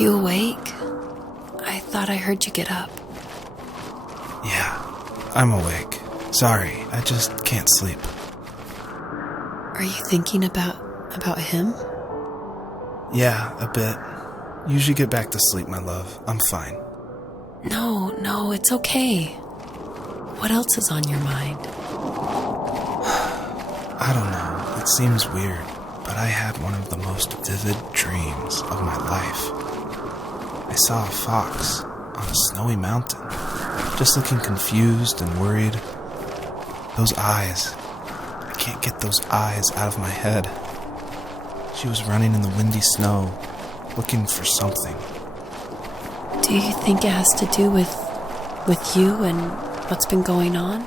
you awake? I thought I heard you get up. Yeah, I'm awake. Sorry, I just can't sleep. Are you thinking about him? Yeah, a bit. Usually get back to sleep, my love. I'm fine. No, it's okay. What else is on your mind? I don't know. It seems weird, but I had one of the most vivid dreams of my life. I saw a fox on a snowy mountain, just looking confused and worried. Those eyes. I can't get those eyes out of my head. She was running in the windy snow, looking for something. Do you think it has to do with you and what's been going on?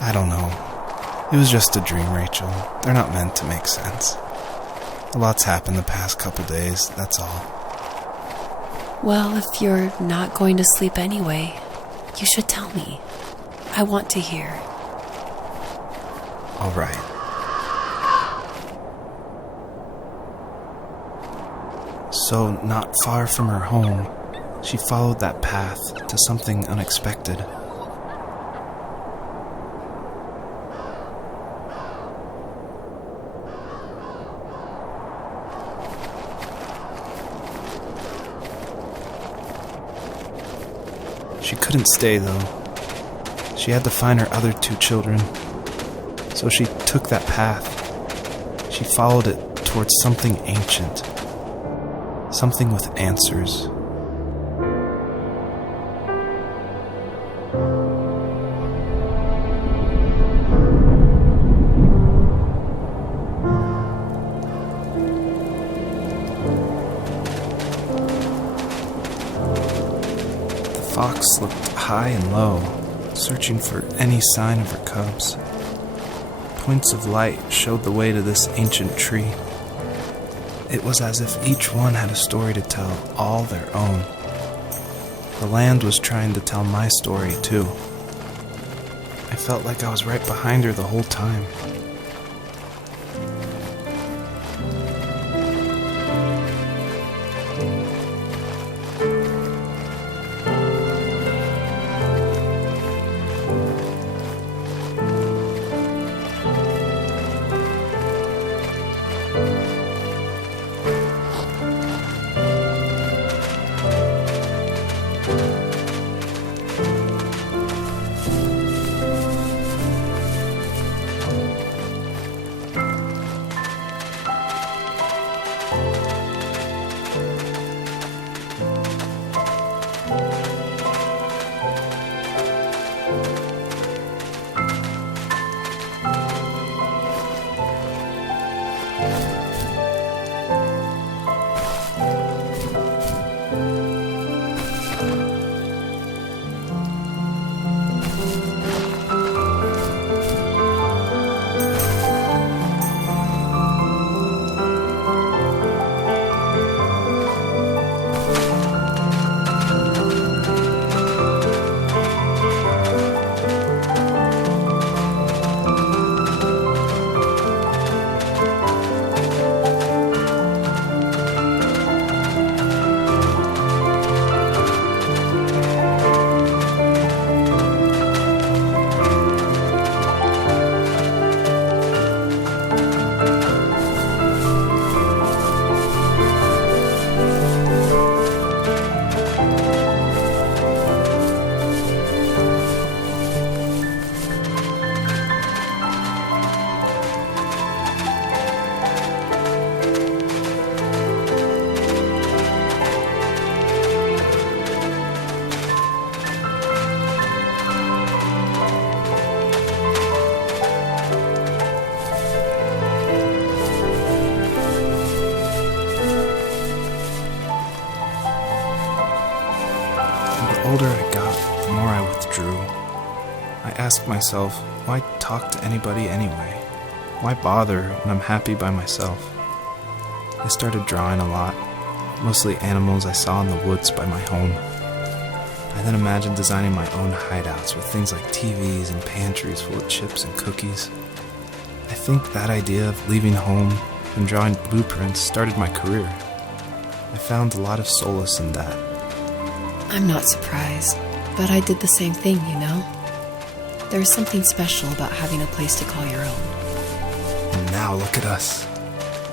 I don't know. It was just a dream, Rachel. They're not meant to make sense. A lot's happened the past couple days, that's all. Well, if you're not going to sleep anyway, you should tell me. I want to hear. All right. So, not far from her home, she followed that path to something unexpected. She couldn't stay, though. She had to find her other 2 children. So she took that path. She followed it towards something ancient. Something with answers. The fox looked high and low, searching for any sign of her cubs. Points of light showed the way to this ancient tree. It was as if each one had a story to tell, all their own. The land was trying to tell my story, too. I felt like I was right behind her the whole time. The older I got, the more I withdrew. I asked myself, why talk to anybody anyway? Why bother when I'm happy by myself? I started drawing a lot, mostly animals I saw in the woods by my home. I then imagined designing my own hideouts with things like TVs and pantries full of chips and cookies. I think that idea of leaving home and drawing blueprints started my career. I found a lot of solace in that. I'm not surprised, but I did the same thing, you know? There's something special about having a place to call your own. And now look at us.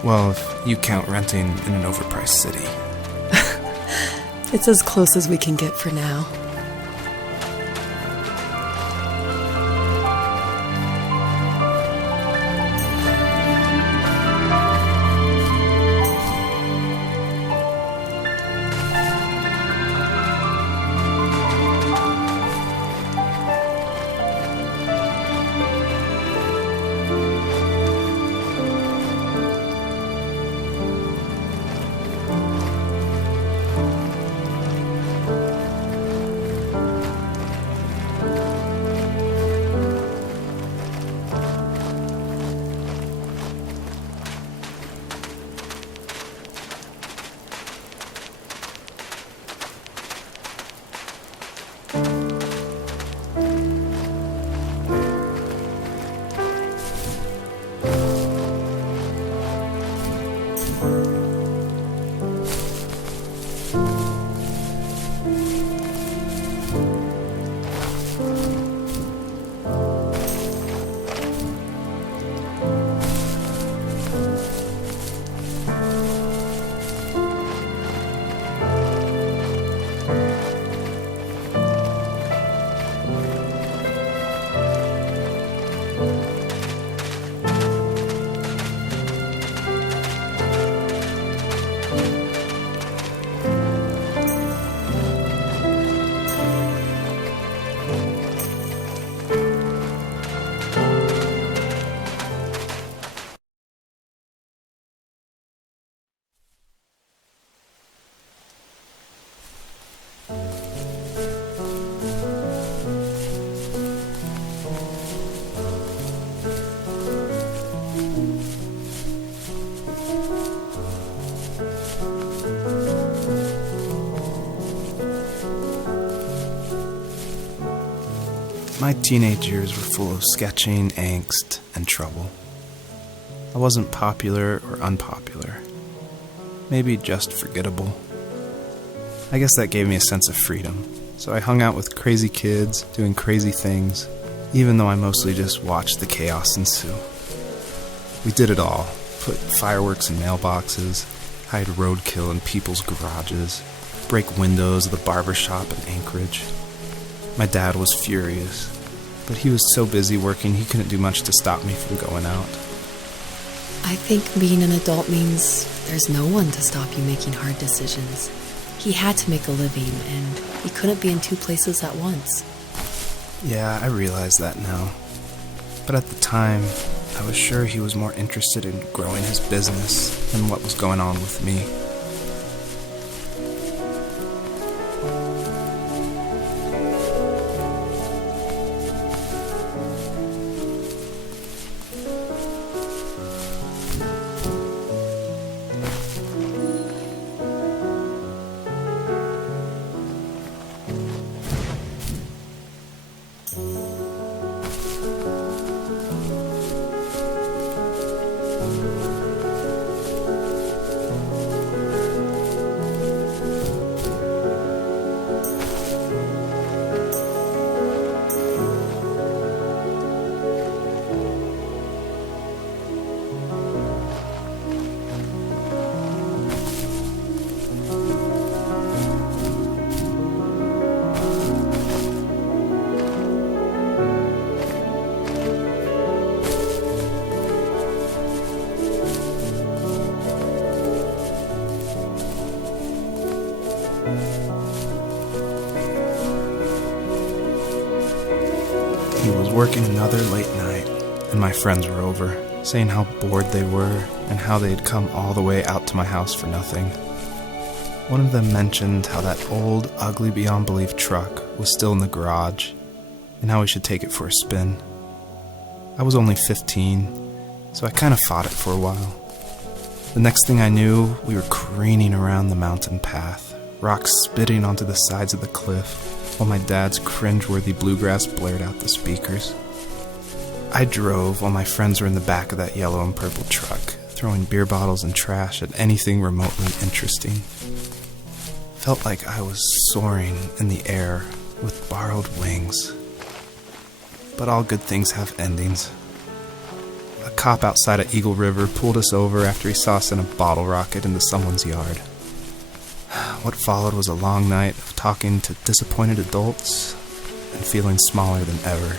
Well, if you count renting in an overpriced city. It's as close as we can get for now. My teenage years were full of sketching, angst, and trouble. I wasn't popular or unpopular. Maybe just forgettable. I guess that gave me a sense of freedom, so I hung out with crazy kids, doing crazy things, even though I mostly just watched the chaos ensue. We did it all. Put fireworks in mailboxes, hide roadkill in people's garages, break windows of the barber shop in Anchorage. My dad was furious, but he was so busy working he couldn't do much to stop me from going out. I think being an adult means there's no one to stop you making hard decisions. He had to make a living, and he couldn't be in two places at once. Yeah, I realize that now. But at the time, I was sure he was more interested in growing his business than what was going on with me. He was working another late night, and my friends were over, saying how bored they were and how they had come all the way out to my house for nothing. One of them mentioned how that old, ugly beyond belief truck was still in the garage, and how we should take it for a spin. I was only 15, so I kind of fought it for a while. The next thing I knew, we were careening around the mountain path, rocks spitting onto the sides of the cliff, while my dad's cringeworthy bluegrass blared out the speakers. I drove while my friends were in the back of that yellow and purple truck, throwing beer bottles and trash at anything remotely interesting. Felt like I was soaring in the air with borrowed wings. But all good things have endings. A cop outside of Eagle River pulled us over after he saw us in a bottle rocket into someone's yard. What followed was a long night of talking to disappointed adults and feeling smaller than ever.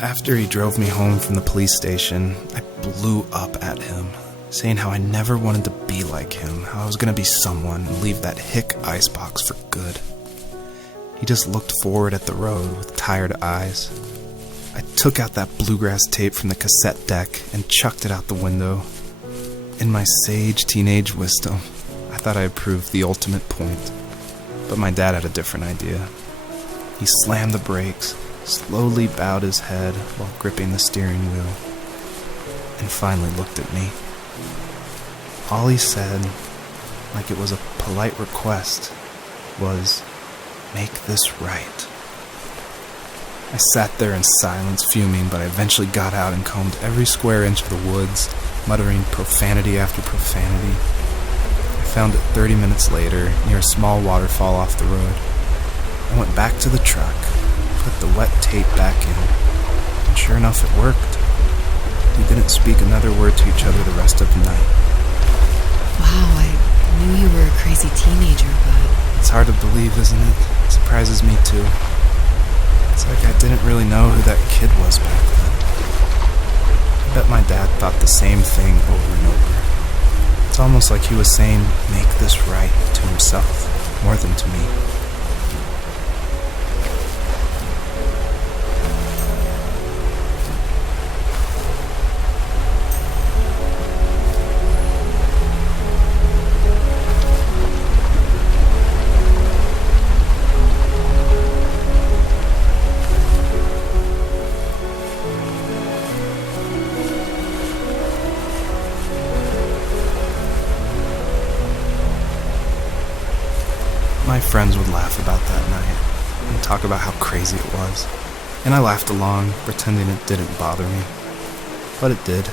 After he drove me home from the police station, I blew up at him, saying how I never wanted to be like him, how I was going to be someone and leave that hick icebox for good. He just looked forward at the road with tired eyes. I took out that bluegrass tape from the cassette deck and chucked it out the window. In my sage teenage wisdom, I thought I had proved the ultimate point, but my dad had a different idea. He slammed the brakes, slowly bowed his head while gripping the steering wheel, and finally looked at me. All he said, like it was a polite request, was, "Make this right." I sat there in silence, fuming, but I eventually got out and combed every square inch of the woods, muttering profanity after profanity. I found it 30 minutes later, near a small waterfall off the road. I went back to the truck, put the wet tape back in, and sure enough it worked. We didn't speak another word to each other the rest of the night. Wow, I knew you were a crazy teenager, but... It's hard to believe, isn't it? It surprises me too. It's like I didn't really know who that kid was back then. I bet my dad thought the same thing over and over. It's almost like he was saying, "Make this right," to himself, more than to me. My friends would laugh about that night and talk about how crazy it was, and I laughed along, pretending it didn't bother me. But it did.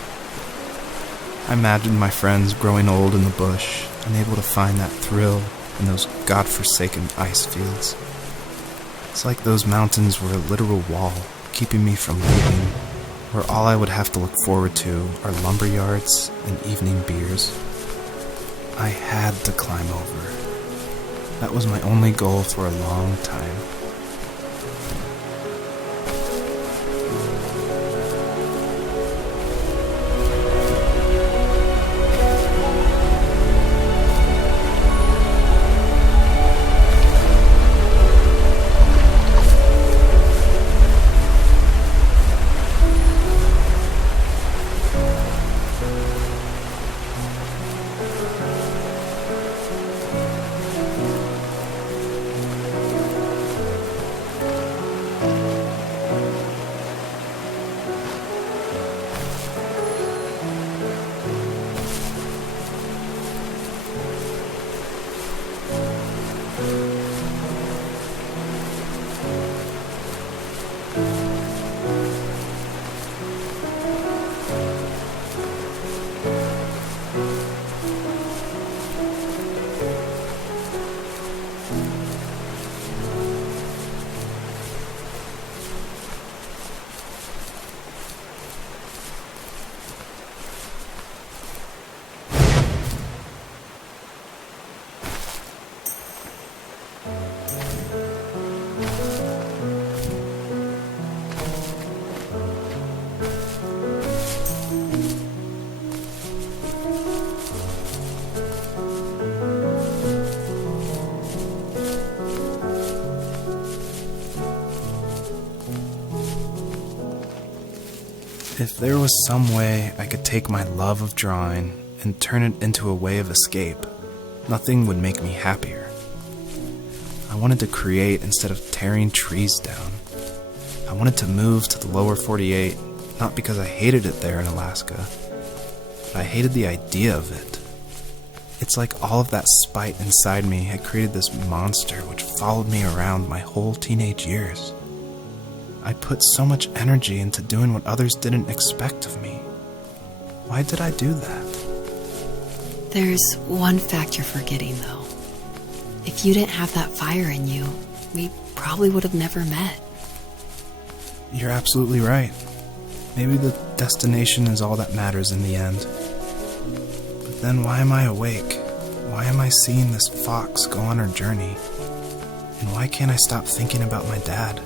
I imagined my friends growing old in the bush, unable to find that thrill in those godforsaken ice fields. It's like those mountains were a literal wall, keeping me from leaving, where all I would have to look forward to are lumber yards and evening beers. I had to climb over. That was my only goal for a long time. If there was some way I could take my love of drawing and turn it into a way of escape, nothing would make me happier. I wanted to create instead of tearing trees down. I wanted to move to the lower 48, not because I hated it there in Alaska, but I hated the idea of it. It's like all of that spite inside me had created this monster which followed me around my whole teenage years. I put so much energy into doing what others didn't expect of me. Why did I do that? There's one fact you're forgetting, though. If you didn't have that fire in you, we probably would have never met. You're absolutely right. Maybe the destination is all that matters in the end. But then why am I awake? Why am I seeing this fox go on her journey? And why can't I stop thinking about my dad?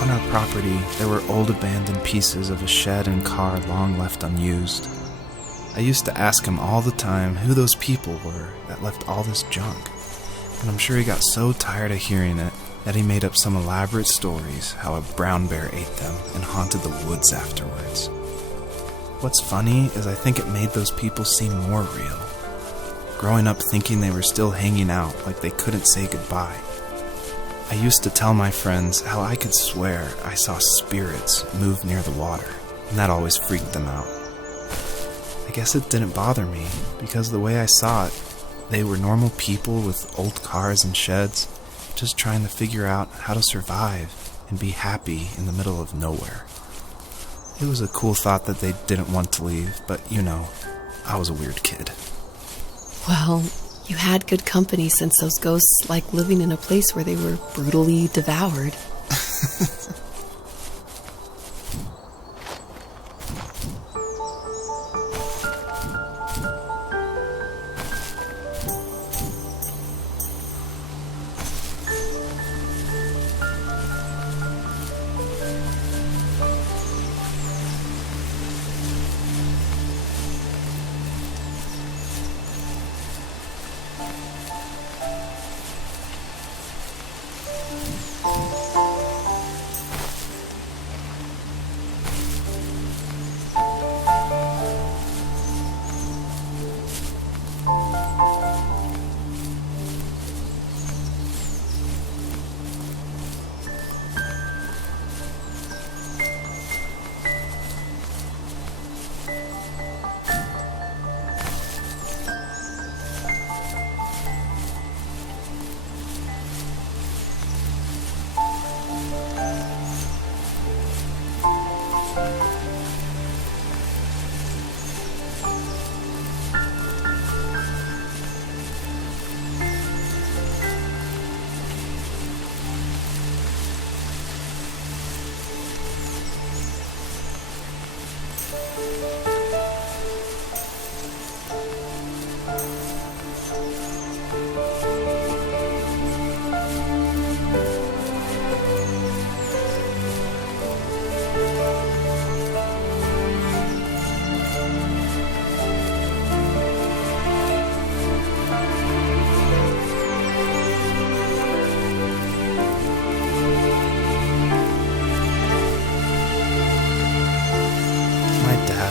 On our property, there were old abandoned pieces of a shed and car long left unused. I used to ask him all the time who those people were that left all this junk, and I'm sure he got so tired of hearing it that he made up some elaborate stories how a brown bear ate them and haunted the woods afterwards. What's funny is I think it made those people seem more real. Growing up thinking they were still hanging out like they couldn't say goodbye. I used to tell my friends how I could swear I saw spirits move near the water, and that always freaked them out. I guess it didn't bother me, because the way I saw it, they were normal people with old cars and sheds, just trying to figure out how to survive and be happy in the middle of nowhere. It was a cool thought that they didn't want to leave, but I was a weird kid. Well, you had good company since those ghosts like living in a place where they were brutally devoured.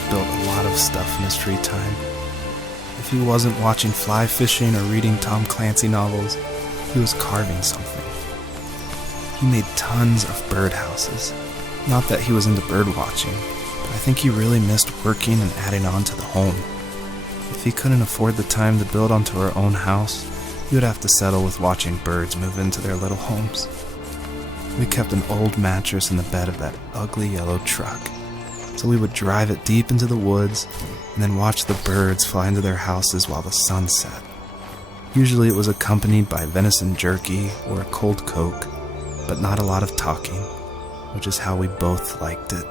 Built a lot of stuff in his free time. If he wasn't watching fly fishing or reading Tom Clancy novels, he was carving something. He made tons of birdhouses. Not that he was into bird watching, but I think he really missed working and adding on to the home. If he couldn't afford the time to build onto our own house, he would have to settle with watching birds move into their little homes. We kept an old mattress in the bed of that ugly yellow truck, so we would drive it deep into the woods and then watch the birds fly into their houses while the sun set. Usually it was accompanied by venison jerky or a cold Coke, but not a lot of talking, which is how we both liked it.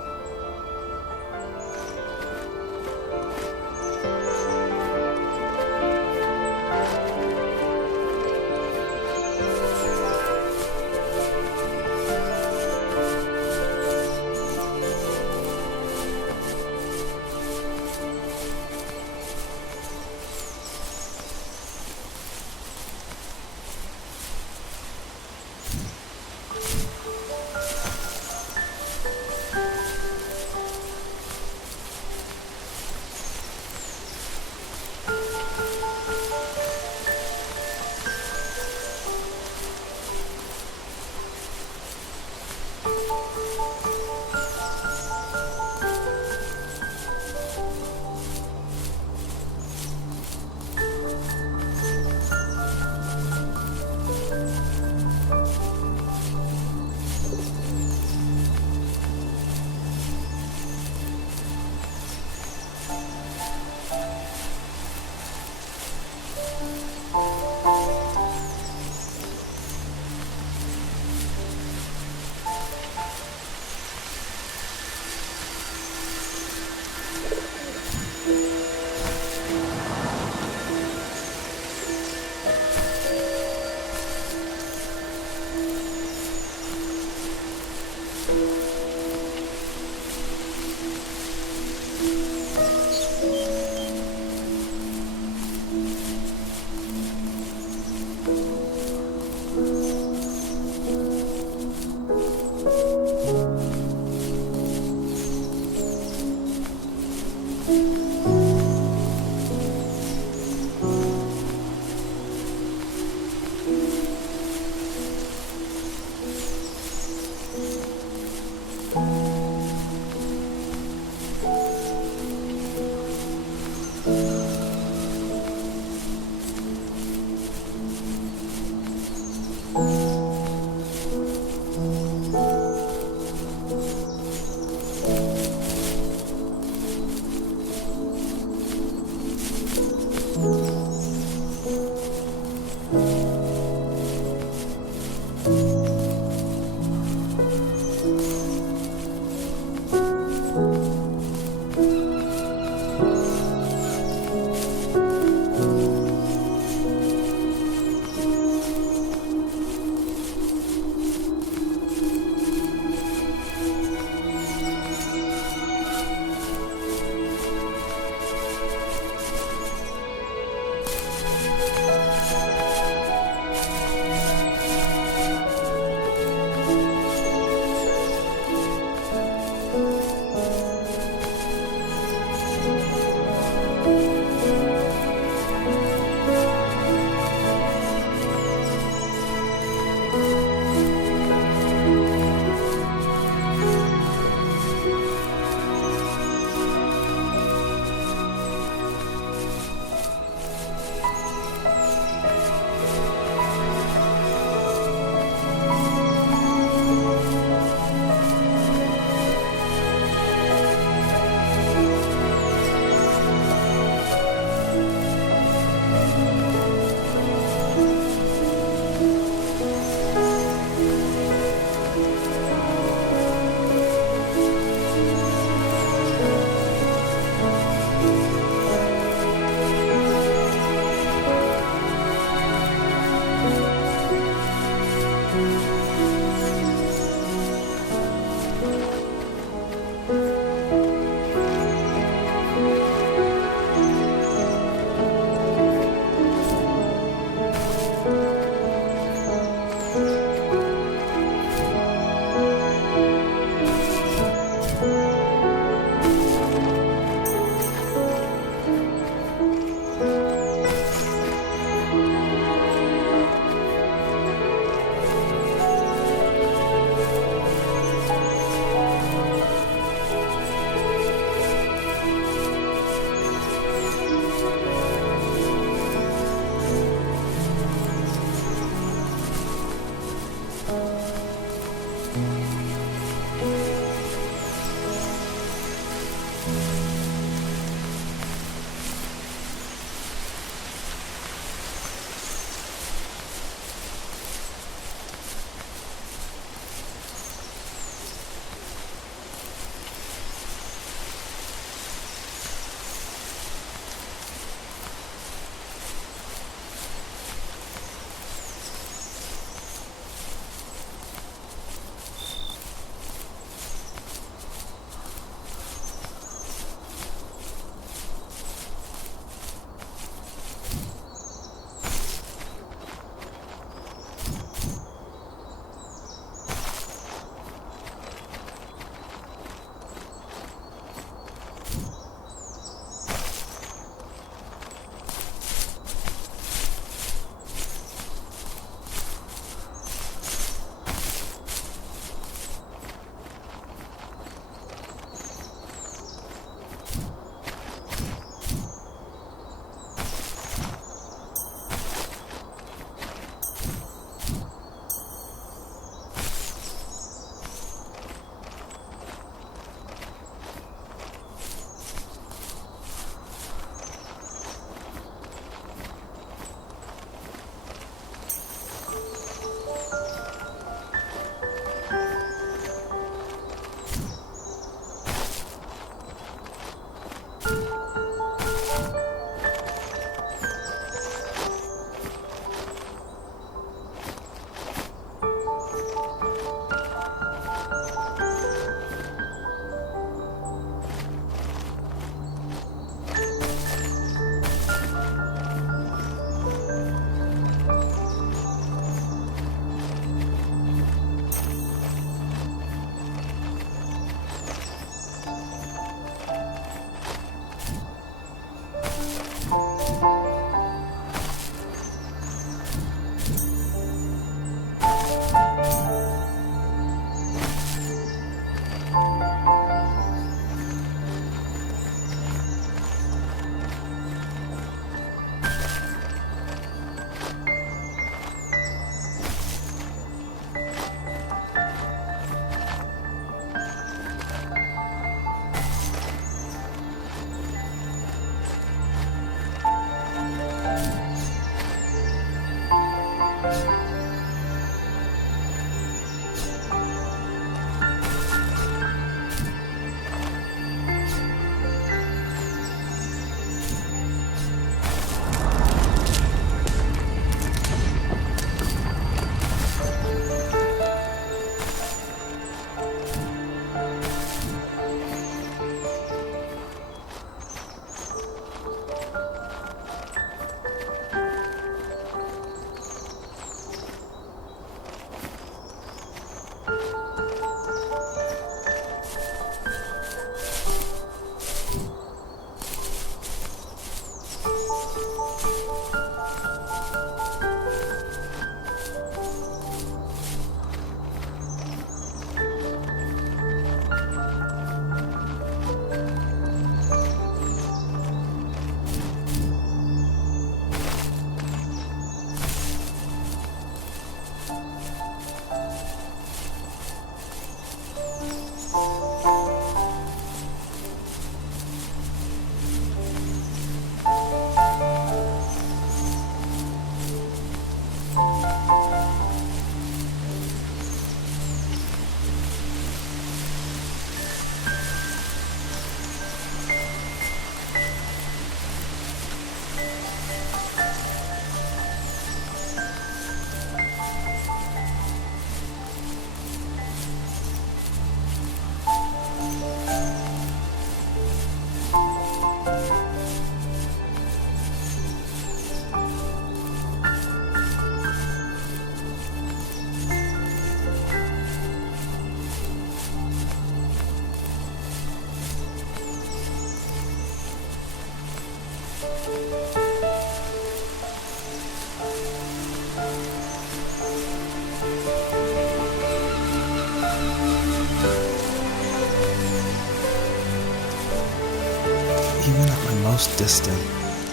most distant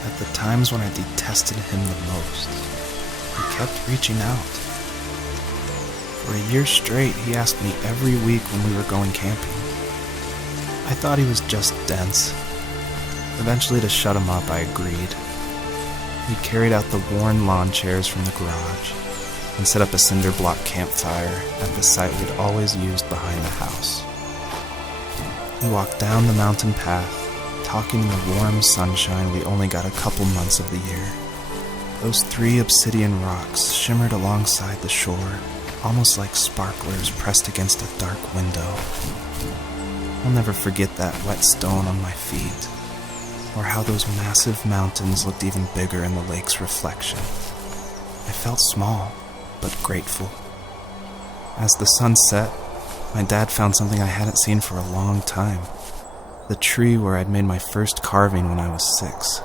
at the times when I detested him the most. He kept reaching out. For a year straight, he asked me every week when we were going camping. I thought he was just dense. Eventually, to shut him up, I agreed. We carried out the worn lawn chairs from the garage and set up a cinder block campfire at the site we'd always used behind the house. We walked down the mountain path, talking in the warm sunshine we only got a couple months of the year. Those 3 obsidian rocks shimmered alongside the shore, almost like sparklers pressed against a dark window. I'll never forget that wet stone on my feet, or how those massive mountains looked even bigger in the lake's reflection. I felt small, but grateful. As the sun set, my dad found something I hadn't seen for a long time. The tree where I'd made my first carving when I was 6.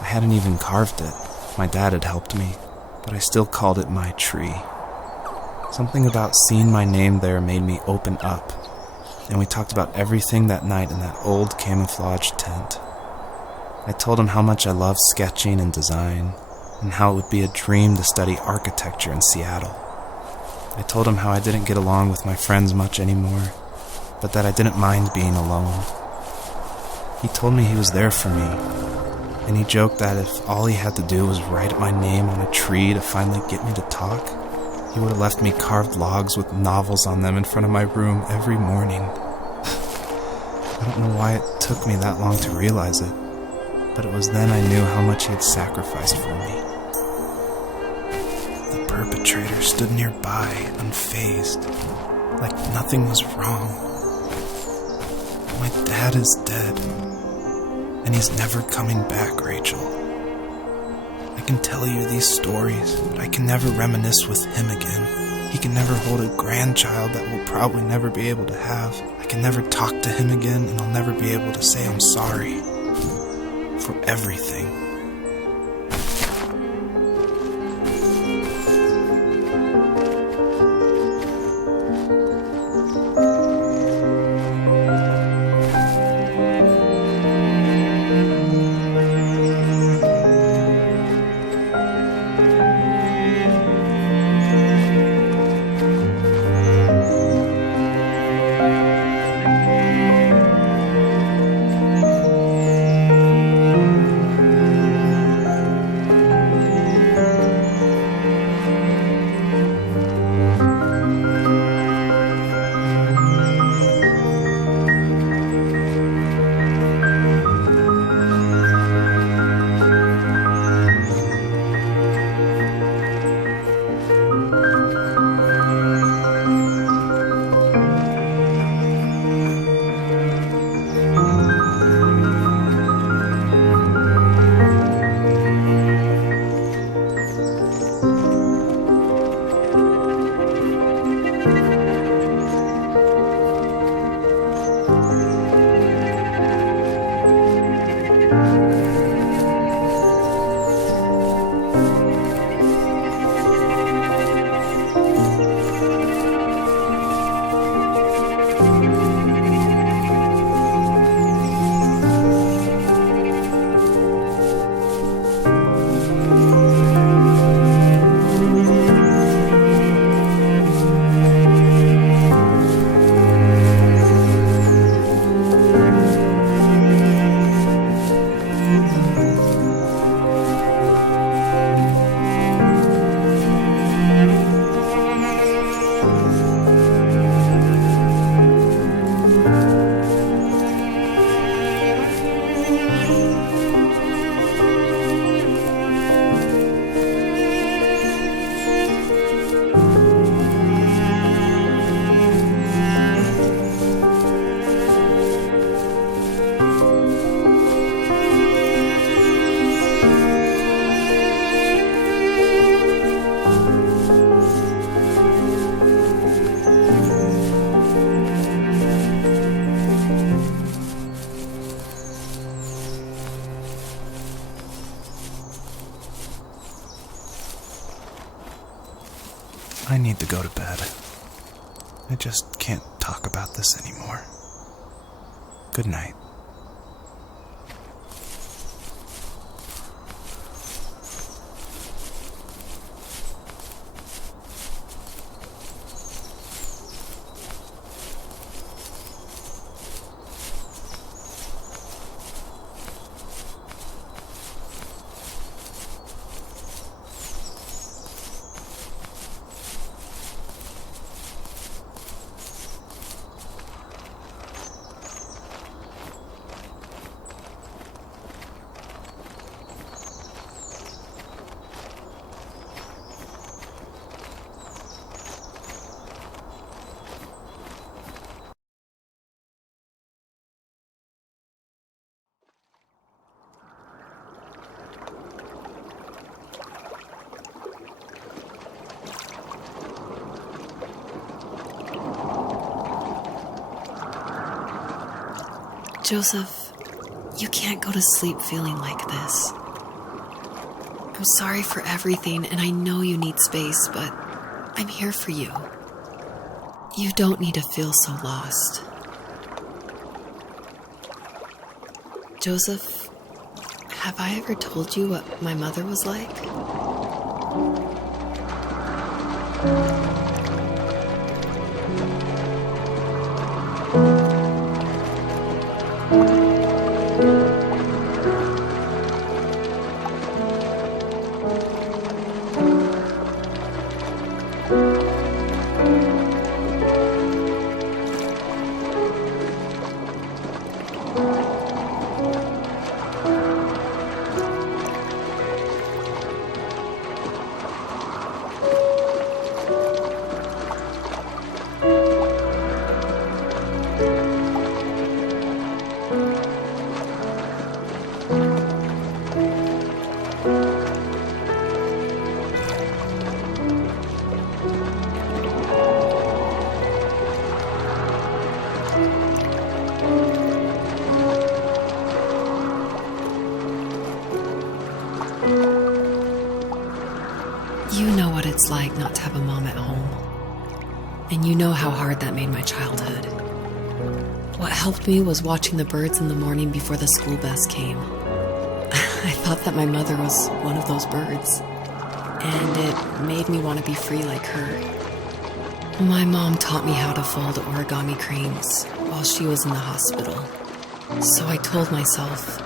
I hadn't even carved it. My dad had helped me, but I still called it my tree. Something about seeing my name there made me open up, and we talked about everything that night in that old camouflage tent. I told him how much I loved sketching and design, and how it would be a dream to study architecture in Seattle. I told him how I didn't get along with my friends much anymore, but that I didn't mind being alone. He told me he was there for me, and he joked that if all he had to do was write my name on a tree to finally get me to talk, he would have left me carved logs with novels on them in front of my room every morning. I don't know why it took me that long to realize it, but it was then I knew how much he had sacrificed for me. The perpetrator stood nearby, unfazed, like nothing was wrong. My dad is dead, and he's never coming back, Rachel. I can tell you these stories, but I can never reminisce with him again. He can never hold a grandchild that we'll probably never be able to have. I can never talk to him again, and I'll never be able to say I'm sorry for everything. I need to go to bed. I just can't talk about this anymore. Good night. Joseph, you can't go to sleep feeling like this. I'm sorry for everything, and I know you need space, but I'm here for you. You don't need to feel so lost. Joseph, have I ever told you what my mother was like? You know what it's like not to have a mom at home. And you know how hard that made my childhood. What helped me was watching the birds in the morning before the school bus came. I thought that my mother was one of those birds, and it made me want to be free like her. My mom taught me how to fold origami cranes while she was in the hospital. So I told myself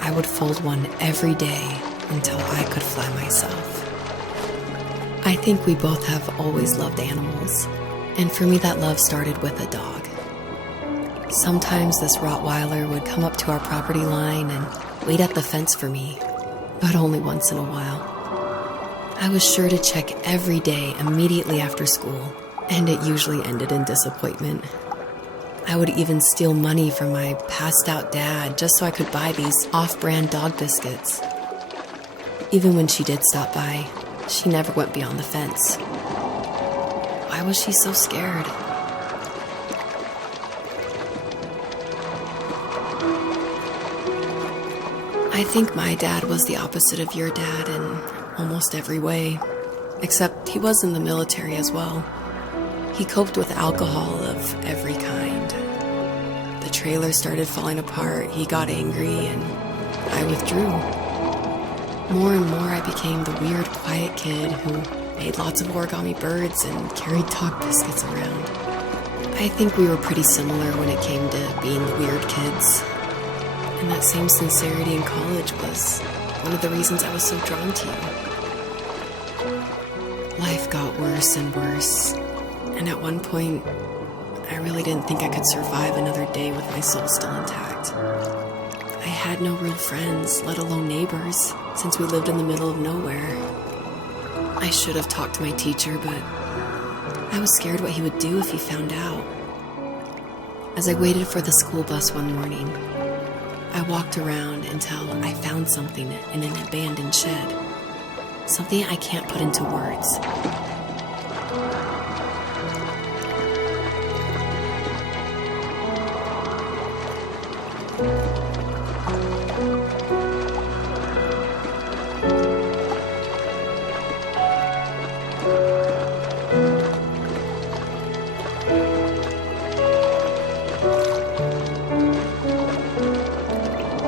I would fold one every day until I could fly myself. I think we both have always loved animals, and for me that love started with a dog. Sometimes this Rottweiler would come up to our property line and wait at the fence for me, but only once in a while. I was sure to check every day immediately after school, and it usually ended in disappointment. I would even steal money from my passed-out dad just so I could buy these off-brand dog biscuits. Even when she did stop by, she never went beyond the fence. Why was she so scared? I think my dad was the opposite of your dad in almost every way, except he was in the military as well. He coped with alcohol of every kind. The trailer started falling apart, he got angry, and I withdrew. More and more I became the weird, quiet kid who made lots of origami birds and carried dog biscuits around. I think we were pretty similar when it came to being the weird kids. And that same sincerity in college was one of the reasons I was so drawn to you. Life got worse and worse, and at one point, I really didn't think I could survive another day with my soul still intact. I had no real friends, let alone neighbors, since we lived in the middle of nowhere. I should have talked to my teacher, but I was scared what he would do if he found out. As I waited for the school bus one morning, I walked around until I found something in an abandoned shed. Something I can't put into words.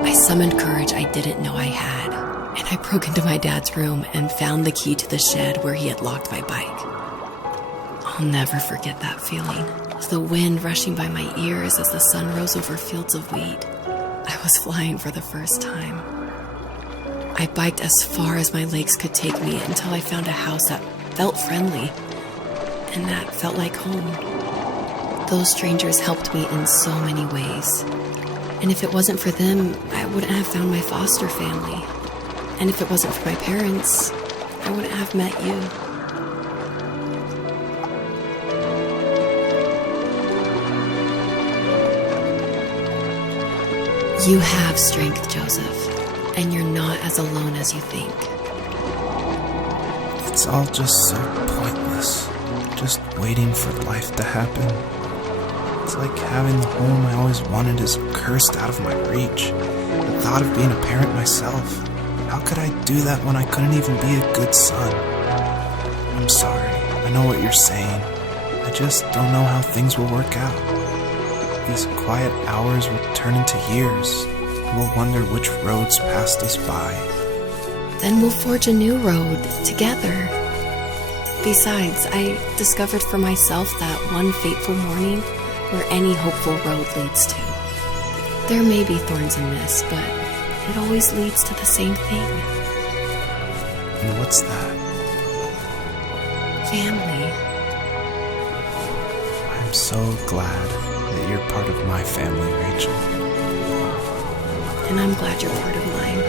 I summoned courage I didn't know I had, and I broke into my dad's room and found the key to the shed where he had locked my bike. I'll never forget that feeling, the wind rushing by my ears as the sun rose over fields of wheat. I was flying for the first time. I biked as far as my legs could take me until I found a house that felt friendly, and that felt like home. Those strangers helped me in so many ways. And if it wasn't for them, I wouldn't have found my foster family. And if it wasn't for my parents, I wouldn't have met you. You have strength, Joseph, and you're not as alone as you think. It's all just so pointless. Just waiting for life to happen. It's like having the home I always wanted is cursed out of my reach. The thought of being a parent myself. How could I do that when I couldn't even be a good son? I'm sorry. I know what you're saying. I just don't know how things will work out. These quiet hours will turn into years. We'll wonder which roads passed us by. Then we'll forge a new road together. Besides, I discovered for myself that one fateful morning where any hopeful road leads to. There may be thorns in this, but it always leads to the same thing. And what's that? Family. I'm so glad that you're part of my family, Rachel. And I'm glad you're part of mine.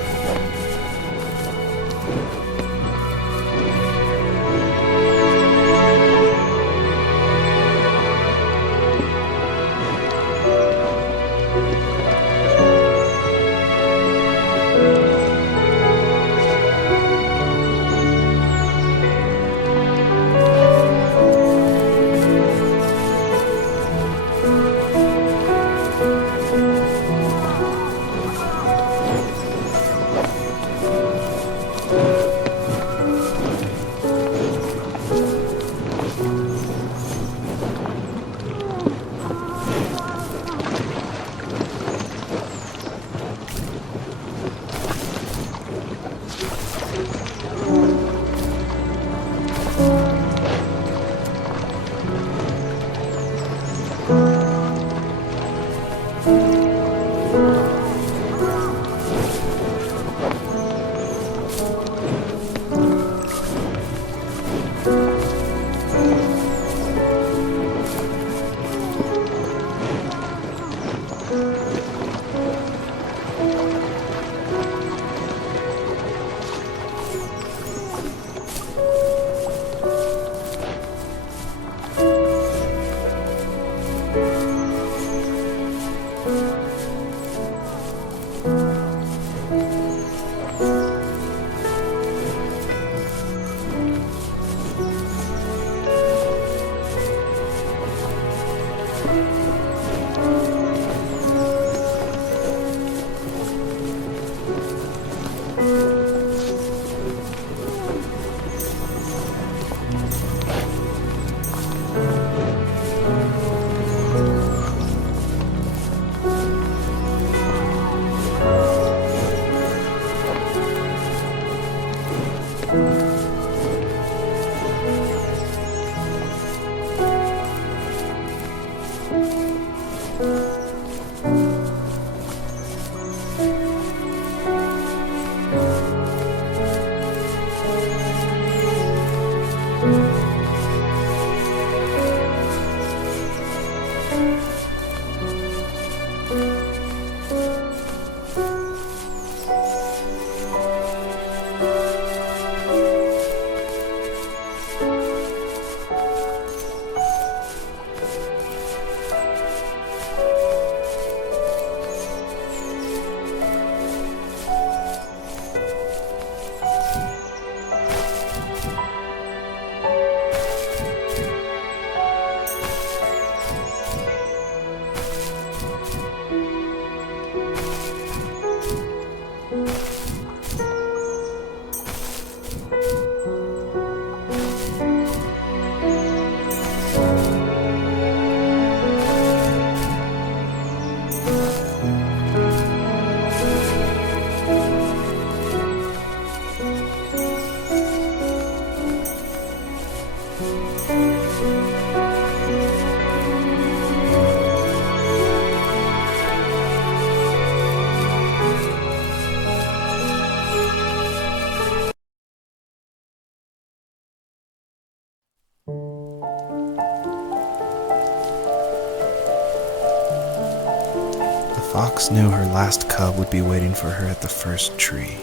The fox knew her last cub would be waiting for her at the first tree.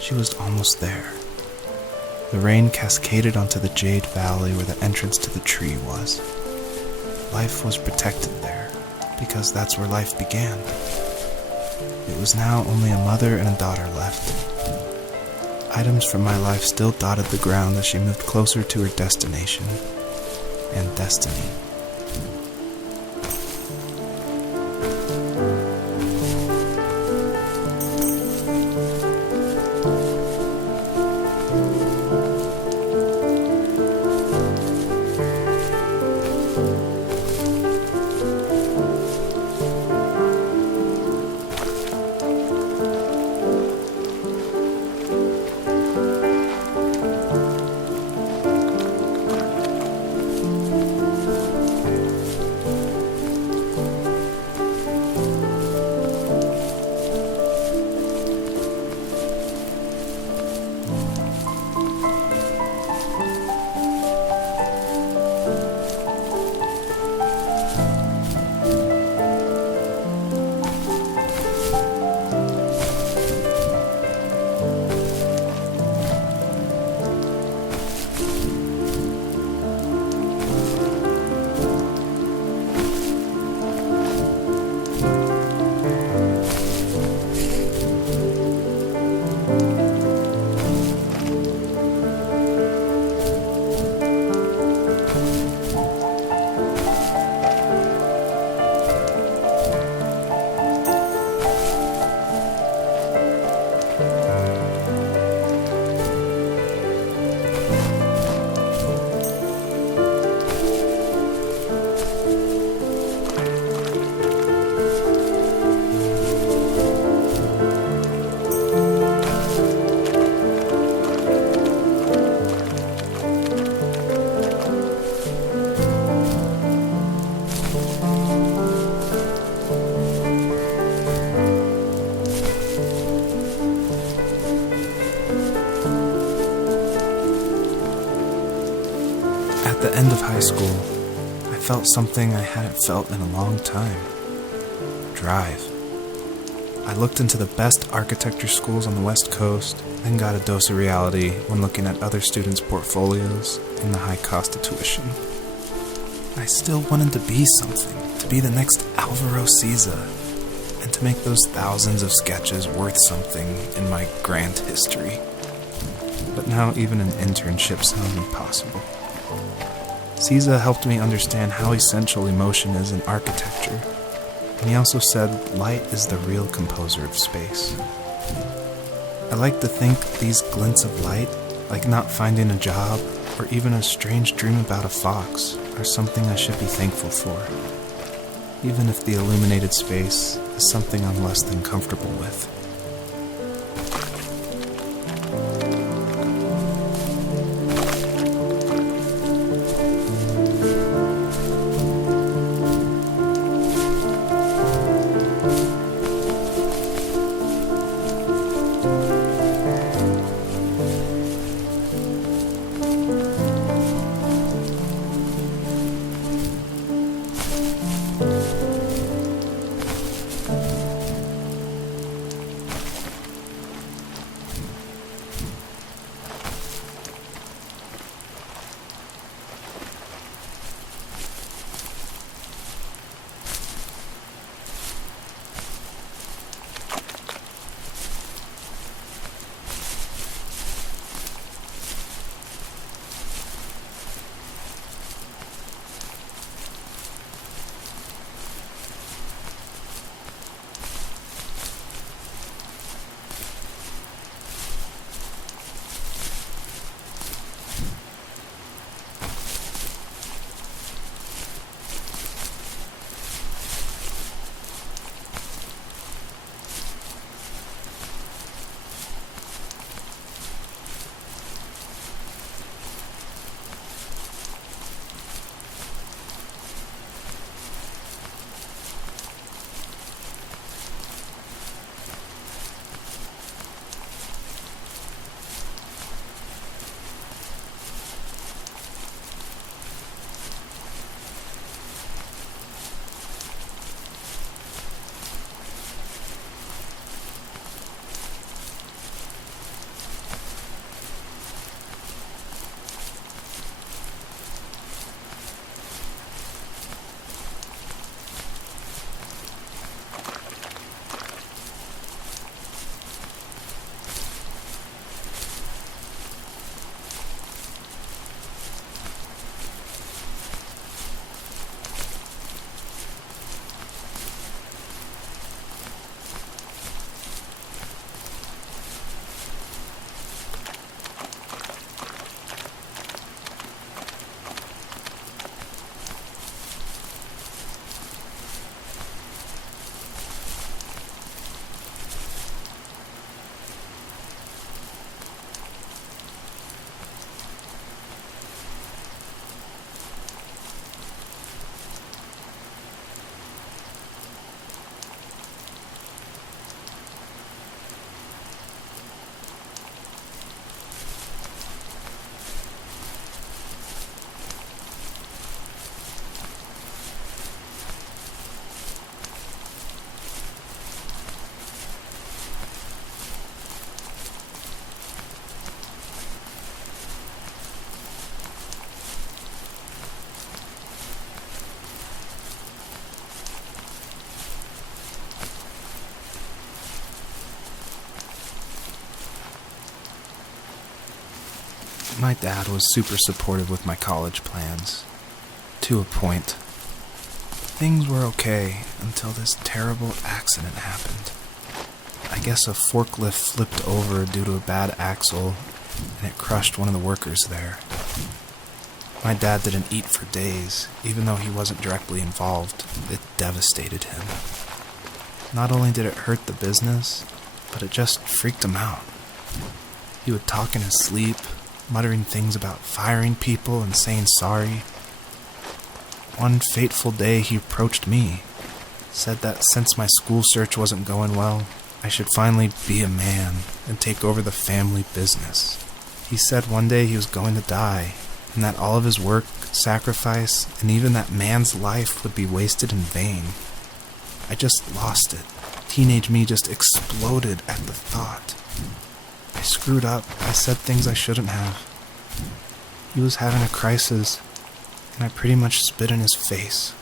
She was almost there. The rain cascaded onto the jade valley where the entrance to the tree was. Life was protected there, because that's where life began. It was now only a mother and a daughter left. Items from my life still dotted the ground as she moved closer to her destination and destiny. At the end of high school, I felt something I hadn't felt in a long time. Drive. I looked into the best architecture schools on the West Coast, then got a dose of reality when looking at other students' portfolios and the high cost of tuition. I still wanted to be something, to be the next Alvaro Siza, and to make those thousands of sketches worth something in my grand history. But now even an internship sounds impossible. Siza helped me understand how essential emotion is in architecture, and he also said light is the real composer of space. I like to think these glints of light, like not finding a job or even a strange dream about a fox, are something I should be thankful for, even if the illuminated space is something I'm less than comfortable with. My dad was super supportive with my college plans, to a point. Things were okay until this terrible accident happened. I guess a forklift flipped over due to a bad axle, and it crushed one of the workers there. My dad didn't eat for days, even though he wasn't directly involved. It devastated him. Not only did it hurt the business, but it just freaked him out. He would talk in his sleep, muttering things about firing people and saying sorry. One fateful day he approached me, said that since my school search wasn't going well, I should finally be a man and take over the family business. He said one day he was going to die, and that all of his work, sacrifice, and even that man's life would be wasted in vain. I just lost it. Teenage me just exploded at the thought. I screwed up. I said things I shouldn't have. He was having a crisis, and I pretty much spit in his face.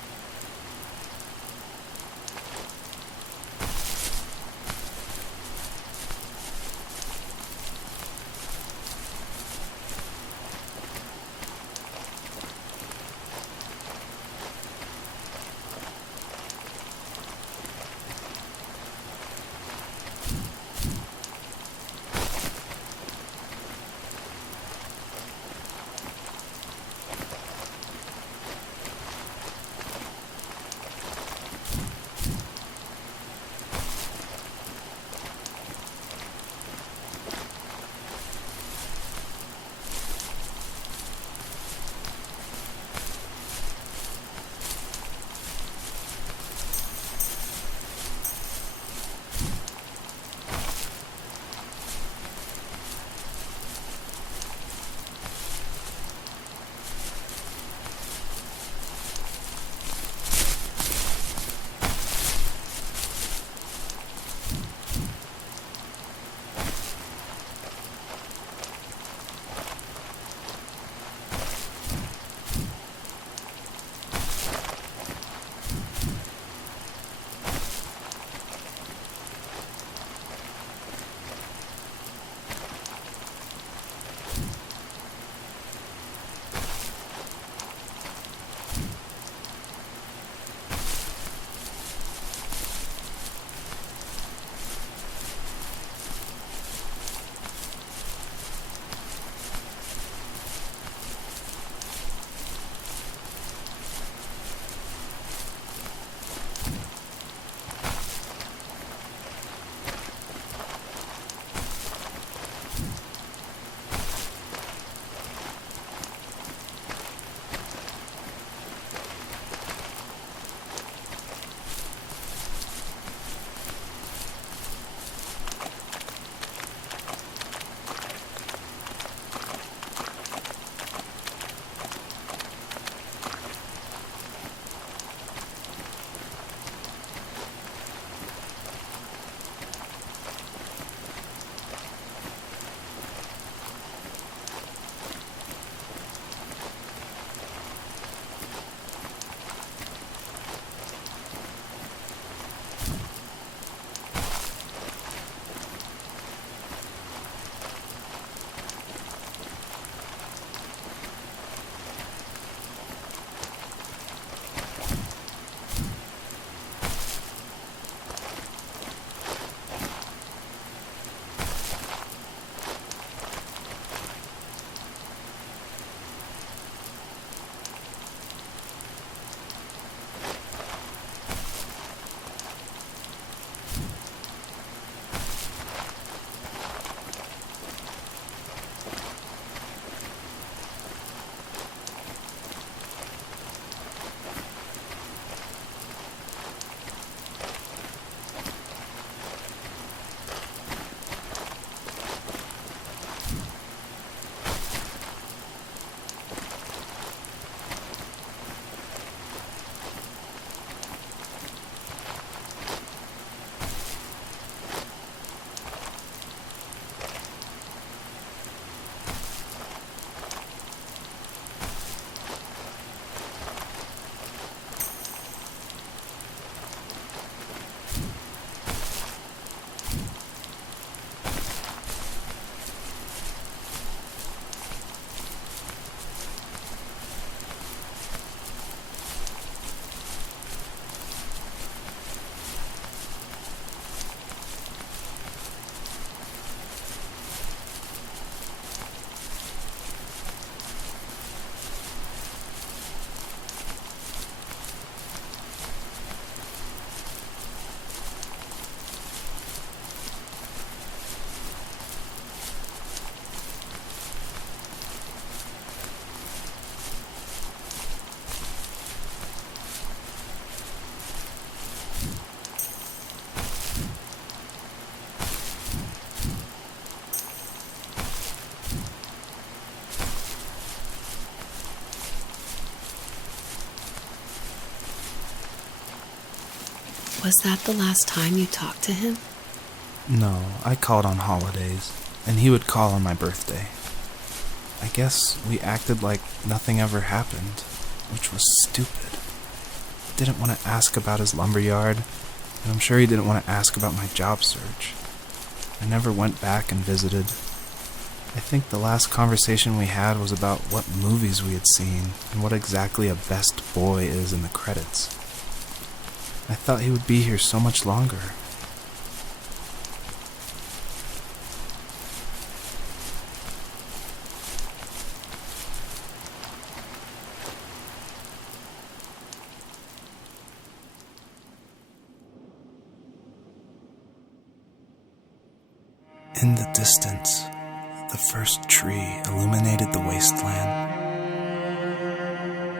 Was that the last time you talked to him? No, I called on holidays, and he would call on my birthday. I guess we acted like nothing ever happened, which was stupid. Didn't want to ask about his lumberyard, and I'm sure he didn't want to ask about my job search. I never went back and visited. I think the last conversation we had was about what movies we had seen and what exactly a best boy is in the credits. I thought he would be here so much longer. In the distance, the first tree illuminated the wasteland.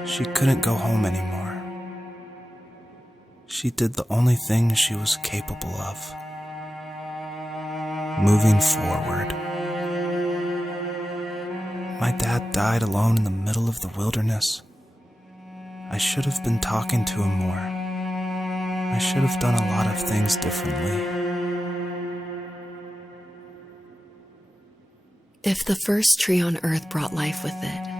She couldn't go home anymore. She did the only thing she was capable of. Moving forward. My dad died alone in the middle of the wilderness. I should have been talking to him more. I should have done a lot of things differently. If the first tree on earth brought life with it,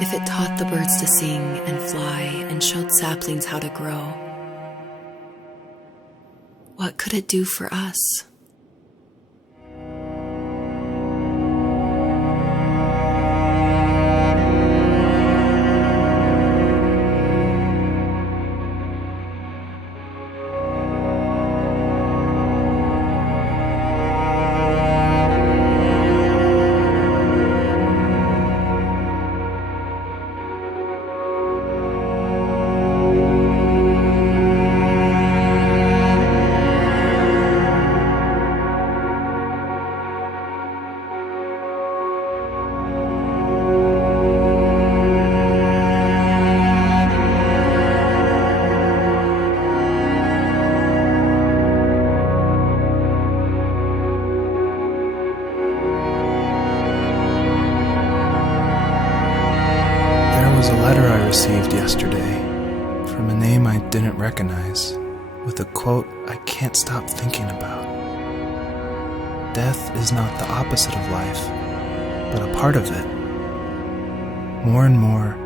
if it taught the birds to sing and fly and showed saplings how to grow, what could it do for us? Was a letter I received yesterday from a name I didn't recognize, with a quote I can't stop thinking about. Death is not the opposite of life, but a part of it. More and more,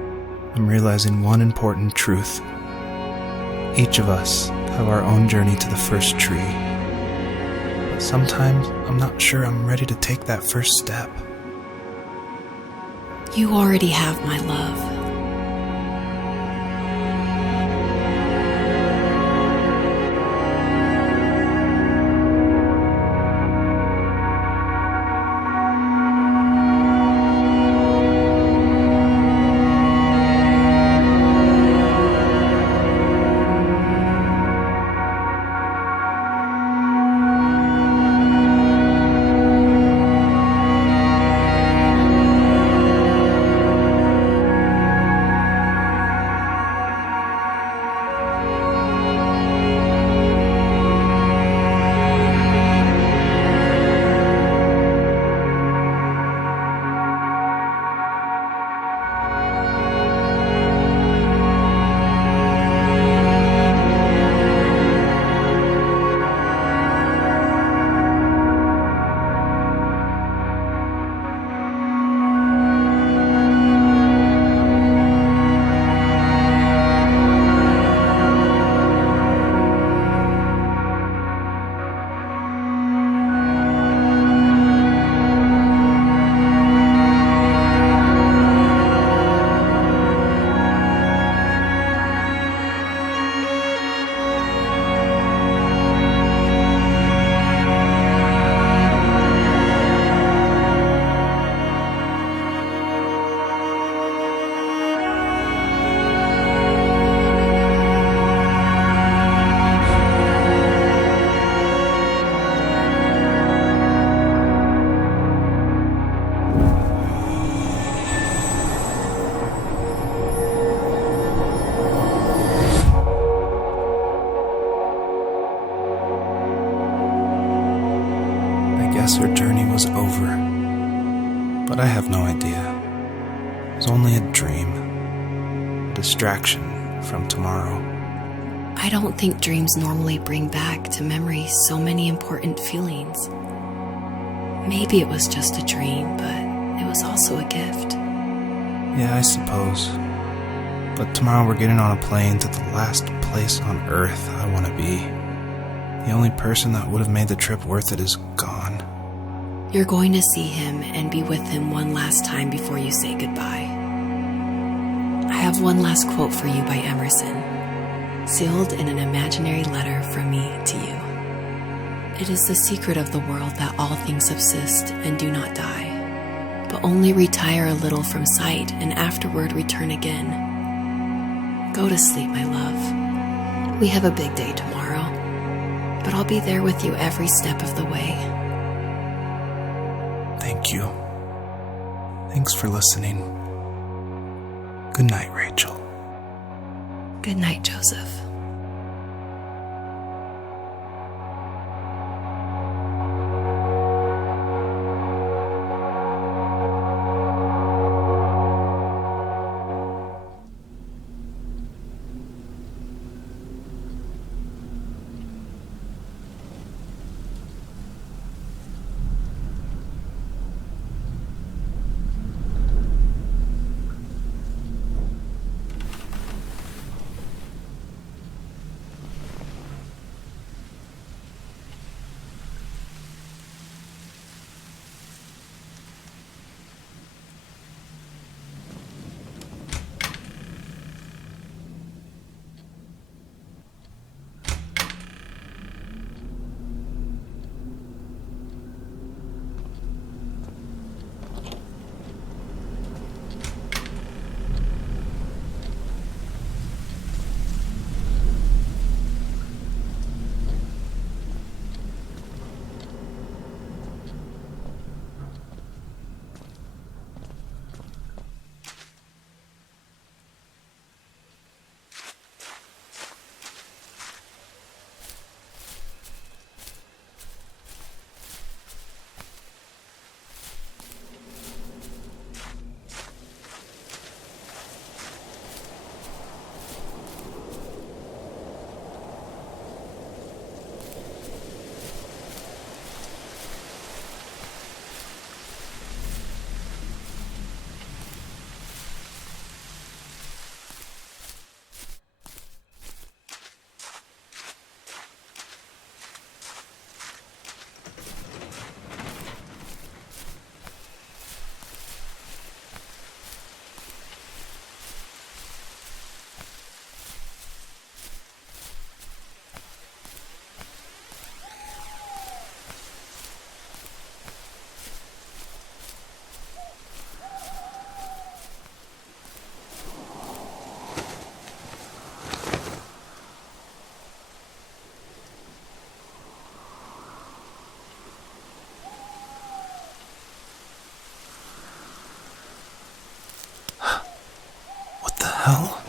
I'm realizing one important truth. Each of us have our own journey to the first tree, but sometimes I'm not sure I'm ready to take that first step. You already have my love. guess her journey was over. But I have no idea. It was only a dream, a distraction from tomorrow. I don't think dreams normally bring back to memory so many important feelings. Maybe it was just a dream, but it was also a gift. Yeah, I suppose. But tomorrow we're getting on a plane to the last place on Earth I want to be. The only person that would have made the trip worth it is gone. You're going to see him and be with him one last time before you say goodbye. I have one last quote for you by Emerson, sealed in an imaginary letter from me to you. It is the secret of the world that all things subsist and do not die, but only retire a little from sight and afterward return again. Go to sleep, my love. We have a big day tomorrow, but I'll be there with you every step of the way. Thank you. Thanks for listening. Good night, Rachel. Good night, Joseph. Hell?